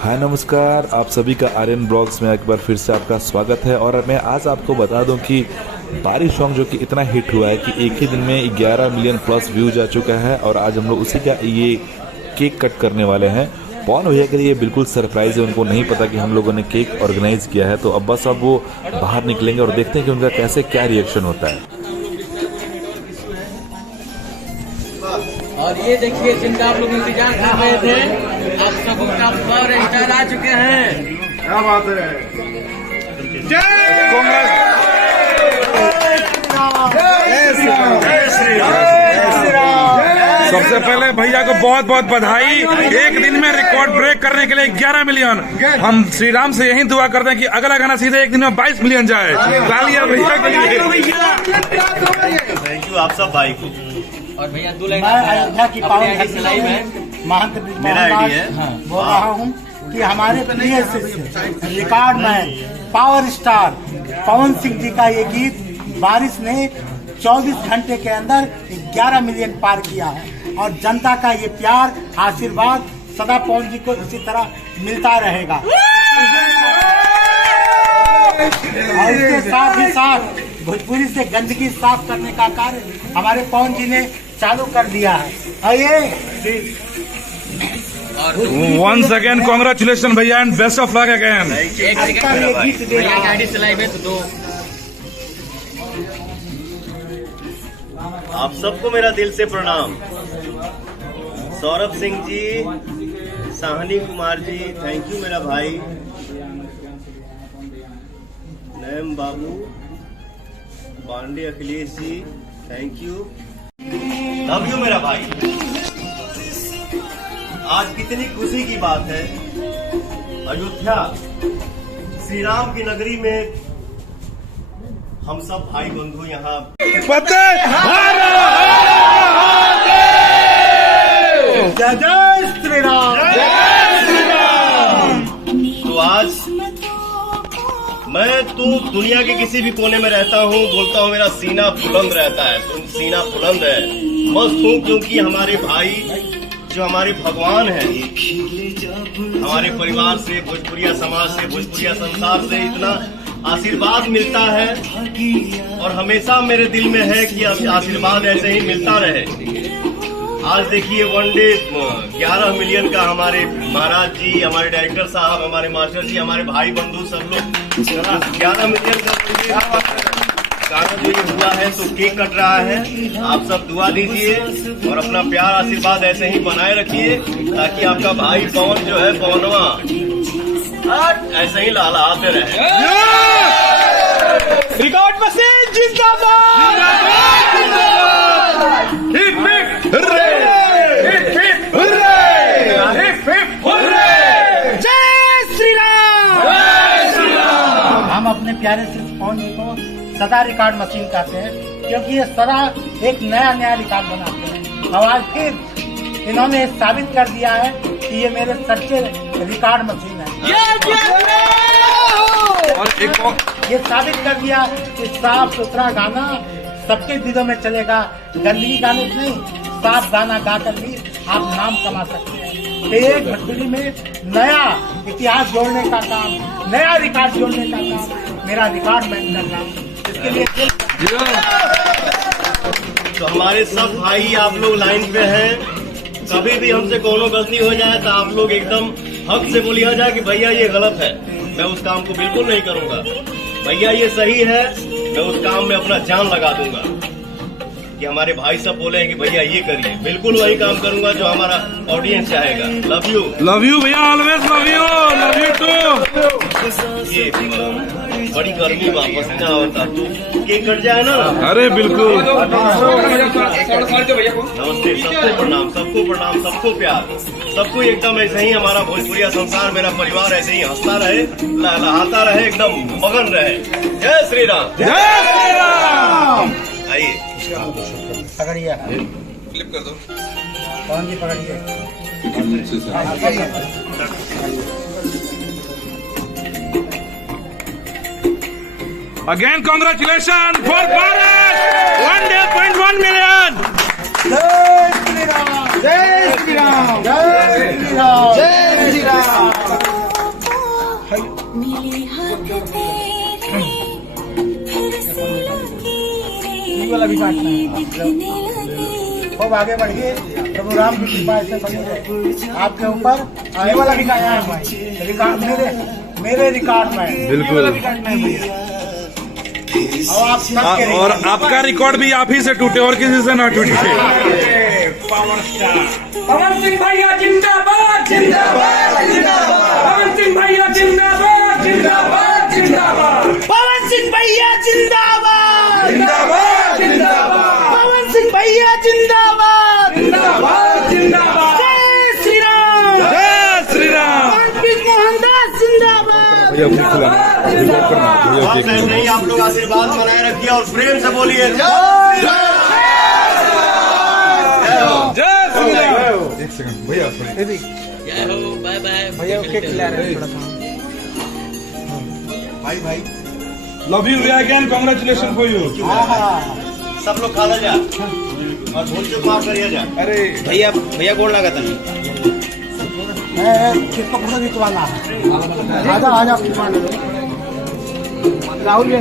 हाय नमस्कार, आप सभी का आर्यन ब्लॉग्स में एक बार फिर से आपका स्वागत है। और मैं आज आपको बता दूं कि बारिश सॉन्ग जो कि इतना हिट हुआ है कि एक ही दिन में 11 मिलियन प्लस व्यूज आ चुका है। और आज हम लोग उसी का ये केक कट करने वाले हैं। पवन भैया के लिए बिल्कुल सरप्राइज है, उनको नहीं पता कि हम लोगों ने केक ऑर्गेनाइज किया है। तो अब बस अब वो बाहर निकलेंगे और देखते हैं कि उनका कैसे क्या रिएक्शन होता है। और ये देखिए जिनका आप लोग इंतजार कर रहे थे, आप सबका पावर स्टार आ चुके हैं। क्या बात है। सबसे पहले भैया को बहुत बहुत बधाई। एक दिन में रिकॉर्ड ब्रेक करने के लिए 11 मिलियन। हम श्री राम से यही दुआ करते हैं कि अगला गाना सीधे एक दिन में 22 मिलियन जाए। तालियां भैया के लिए। थैंक यू आप सब भाई को। और भैया दो लाइन अयोध्या की पावन धरती लाइव है। महंत मेरा आईडी है। बोल रहा हूँ कि हमारे प्रिय शिष्य record man power star Pawan Singh ji का ये गीत बारिश ने 24 घंटे के अंदर 11 मिलियन पार किया है। और जनता का ये प्यार आशीर्वाद सदा पवन जी को इसी तरह मिलता रहेगा। और इसके साथ ही साथ भोजपुरी से गंदगी साफ करने का कार्य हमारे पवन जी ने चालू कर दिया है। आइए वंस अगेन कांग्रेचुलेशन भैया and best of luck again. एक सेकंड गीत दे रहा है। आईडी से लाइव है तो दो। आप सबको मेरा दिल से प्रणाम। सौरभ सिंह जी, साहनी कुमार जी, थैंक यू मेरा भाई। नयम बाबू, Pandey Akhilesh ji, thank you. Love you मेरा भाई। आज कितनी खुशी की बात है, अयोध्या श्री राम की नगरी में हम सब भाई बंधु यहाँ जय जय श्री राम। तो आज मैं दुनिया के किसी भी कोने में रहता हूँ, बोलता हूँ मेरा सीना बुलंद रहता है। तो सीना बुलंद है, मस्त हूँ, क्योंकि हमारे भाई जो हमारे भगवान हैं, हमारे परिवार से, भोजपुरिया समाज से, भोजपुरिया संसार से इतना आशीर्वाद मिलता है। और हमेशा मेरे दिल में है कि आशीर्वाद ऐसे ही मिलता रहे। आज देखिए वन डे 11 मिलियन का हमारे महाराज जी, हमारे डायरेक्टर साहब, हमारे मास्टर जी, हमारे भाई बंधु सब लोग 11 मिलियन का गाना जो ये हुआ है तो केक कट रहा है। आप सब दुआ दीजिए और अपना प्यार आशीर्वाद ऐसे ही बनाए रखिए, ताकि आपका भाई पवन जो है, पवनवा ऐसे ही लहलहाते रहे। रिकॉर्ड मशीन जिंदाबाद। जय श्री राम। जय श्री राम। हम अपने प्यारे शिष्य पवन जी को सदा रिकॉर्ड मशीन कहते हैं, क्योंकि ये सदा एक नया रिकॉर्ड बनाते हैं। और आज फिर इन्होंने साबित कर दिया है कि ये मेरे सच्चे रिकॉर्ड मशीन है। और एक ये साबित कर दिया कि साफ सुथरा गाना सबके दिलों में चलेगा। गंदगी गाने से नहीं, साफ गाना गाकर भी आप नाम कमा सकते हैं। तो एक भोजपुरी में नया इतिहास जोड़ने का काम, नया रिकॉर्ड जोड़ने का काम मेरा रिकॉर्ड मैन कर रहा हूँ। इसके लिए तो हमारे सब भाई आप लोग लाइन पे हैं। कभी भी हमसे कोनो गलती हो जाए तो आप लोग एकदम हक से बोलिया जाए कि भैया ये गलत है, मैं उस काम को बिल्कुल नहीं करूंगा। भैया ये सही है, मैं उस काम में अपना जान लगा दूंगा। कि हमारे भाई सब बोले कि भैया ये करिए, बिल्कुल वही काम करूंगा जो हमारा ऑडियंस चाहेगा। लव यू भैया, ऑलवेज लव यू टू। ये बड़ी गर्मी वापस ना होता तो केक कट जाए ना। अरे बिल्कुल। नमस्ते, सबको प्रणाम, सबको प्रणाम, सबको प्यार, सबको एकदम ऐसे ही हमारा भोजपुरिया संसार, मेरा परिवार ऐसे ही हंसता रहे, लहलहाता रहे, एकदम मगन रहे। जय श्री राम। जय श्री राम। आइए पकड़िए, फ्लिप कर दो। पवन जी पकड़िए। Again, congratulations for Bharat! 1 day, 0.1 million! जय श्री राम। जय श्री राम जय श्री राम जय श्री राम। मिले हाथ तेरे फिर से ये वाला भी काटना है। दिखने लगे। खूब आगे बढ़िए, प्रभु राम की कृपा ऐसे बनी रहे आपके ऊपर। ये वाला भी काटना है भाई, रिकॉर्ड मेरे रिकॉर्ड में बिल्कुल। और आप सबके और आपका रिकॉर्ड भी आप ही से टूटे और किसी से ना टूटे। पावर स्टार पवन सिंह भैया जिंदाबाद जिंदाबाद जिंदाबाद। पवन सिंह भैया जिंदाबाद जिंदाबाद जिंदाबाद। पवन सिंह भैया जिंदाबाद जिंदाबाद जिंदाबाद। पवन सिंह भैया जिंदाबाद जिंदाबाद जिंदाबाद। जय श्री राम जय श्री राम। मनप्रीत मोहनदास जिंदाबाद। भैया केक खिलाना, रिकॉर्ड करना भैया, आप केक ऐसे ही आप लोग आशीर्वाद बनाए रखिए और प्रेम से बोलिए जय श्री राम। जय श्री राम। एक सेकंड भैया जय हो, बाय बाय भैया केक खिला रहे हैं थोड़ा सा। Love you again, congratulation for you. सब लोग खाना जा और भूल चूक माफ करिए जा। भैया गोड़ लगा था नहीं। किसको फोटो खिंचवाना है? आजा आजा खिंचवाने दो। राहुल जी